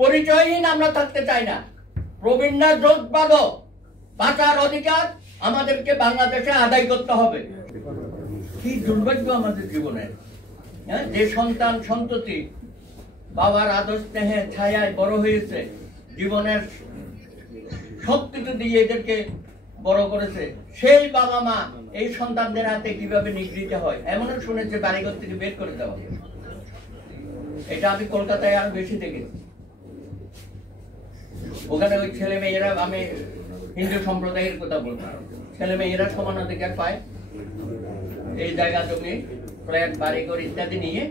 পরিচয়হীন আমরা থাকতে চাই না। প্রবীণরা জোটবাঁধো, বাঁচার অধিকার আমাদেরকে বাংলাদেশে আদায় করতে হবে। কি দুর্ভাগ্য আমাদের জীবনের, যে সন্তান সন্ততি বাবার আদর স্নেহে ছায়ায় বড় হয়েছে, জীবনের সবকিছু দিয়ে এদেরকে বড় করেছে, সেই বাবা মা এই সন্তানদের হাতে কিভাবে নিগৃহীত হয়। এমনও শুনেছে বাড়িঘর থেকে বের করে দেওয়া। এটা আমি কলকাতায় আরো বেশি দেখেছি। ওখানে ওই ছেলে মেয়েরা, আমি হিন্দু সম্প্রদায়ের কথা বলতাম, ছেলে মেয়েরা সমান অধিকার পায়, এই জায়গা জমি ফ্ল্যাট বাড়িঘর ইত্যাদি নিয়ে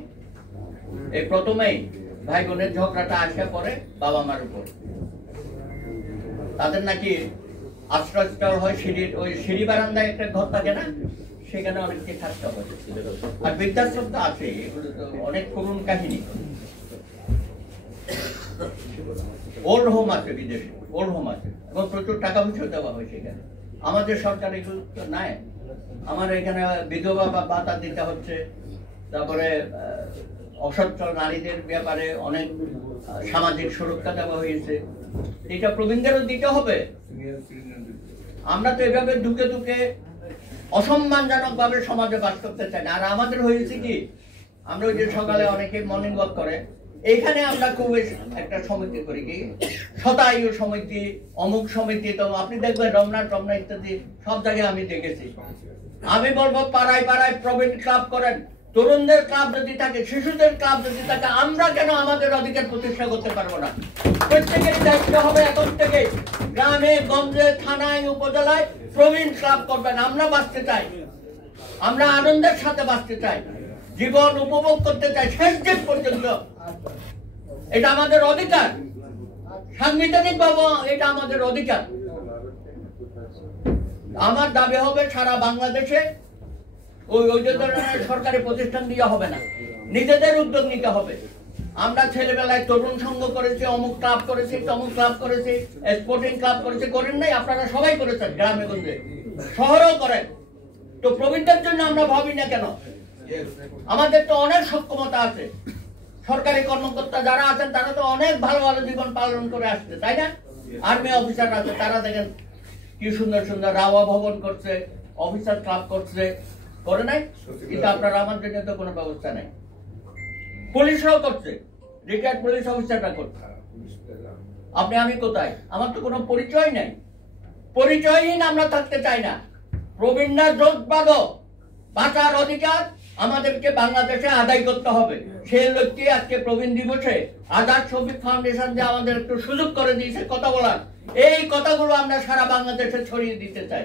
এই প্রথমেই ভাই বোনের ঝগড়াটা আসে পড়ে বাবা মার উপর। তাদের নাকি আশ্রয়স্থল হয় সিঁড়ির, ওই সিঁড়ি বারান্দায় একটা ঘর থাকে না, সেখানে অনেককে থাকতে হয়। আর বৃদ্ধাশ্রম তো আছে, এগুলো তো অনেক করুণ কাহিনী। ওল্ড হোম আছে বিদেশে, ওল্ড হোম আছে এবং প্রচুর টাকা পয়সা দেওয়া হয় সেখানে। আমাদের সরকার এগুলো তো নাই। আমার এখানে বিধবা ভাতা দিতে হচ্ছে, তারপরে অসচ্ছল নারীদের ব্যাপারে অনেক সামাজিক সুরক্ষা দেওয়া হয়েছে। এটা প্রবীণদেরও দিতে হবে। আমরা তো এভাবে দুকে দুকে অসম্মানজনক ভাবে সমাজে বাস করতে চাই না। আর আমাদের হয়েছে কি, আমরা ওই যে সকালে অনেকে মর্নিং ওয়াক করে, এইখানে আমরা খুব একটা সমিতি করি, কি শতায়ু সমিতি, অমুক সমিতি। তো আপনি দেখবেন রমনা টমনা ইত্যাদি সব জায়গায় আমি দেখেছি। আমি বলবো পাড়ায় পাড়ায় প্রবীণ ক্লাব করেন, তরুণদের ক্লাব যদি থাকে, শিশুদের ক্লাব যদি থাকে, আমরা কেন আমাদের অধিকার প্রতিষ্ঠা করতে পারবো না? প্রত্যেকের দায়িত্ব হবে এখন থেকে গ্রামে গঞ্জে থানায় উপজেলায় প্রবীণ ক্লাব করবেন। আমরা বাঁচতে চাই, আমরা আনন্দের সাথে বাঁচতে চাই, জীবন উপভোগ করতে চাই শেষ দিন পর্যন্ত। এটা আমাদের অধিকার, সাংবিধানিক ভাবে এটা আমাদের অধিকার। আমার দাবি হবে সারা বাংলাদেশে ওই যে ধরনের সরকারি প্রতিষ্ঠান দিয়ে হবে না, নিজেদের উদ্যোগ নিতে হবে। আমরা ছেলেবেলায় তরুণ সংঘ করেছি, অমুক ক্লাব করেছি, তমুক ক্লাব করেছি, স্পোর্টিং ক্লাব করেছি, করেন নাই? আপনারা সবাই করেছেন, গ্রামে গঞ্জে, শহরেও করেন। তো প্রবীণদের জন্য আমরা ভাবি না কেন? আমাদের তো অনেক সক্ষমতা আছে। সরকারি কর্মকর্তা যারা আছেন তারা তো অনেক ভালো ভালো জীবন পালন করে আসছে, তাই না? আর্মি অফিসার আছে, তারা দেখেন কি সুন্দর সুন্দর রাওয়া ভবন করছে, অফিসার ক্লাব করছে, করে নাই? কিন্তু আপনারা আমার জন্য তো কোনো ব্যবস্থা নাই। পুলিশরাও করছে, রিটায়ার্ড পুলিশ অফিসাররা করছে। আপনি আমি কোথায়? আমার তো কোনো পরিচয় নাই। পরিচয়হীন আমরা থাকতে চাই না। প্রবীণরা জোটবাঁধো, বাঁচার অধিকার আমাদেরকে বাংলাদেশে আদায় করতে হবে। সেই লক্ষ্যে আজকে প্রবীণ দিবসে আজাদ শফিক ফাউন্ডেশন যে আমাদের একটু সুযোগ করে দিয়েছে কথা বলার, এই কথাগুলো আমরা সারা বাংলাদেশে ছড়িয়ে দিতে চাই।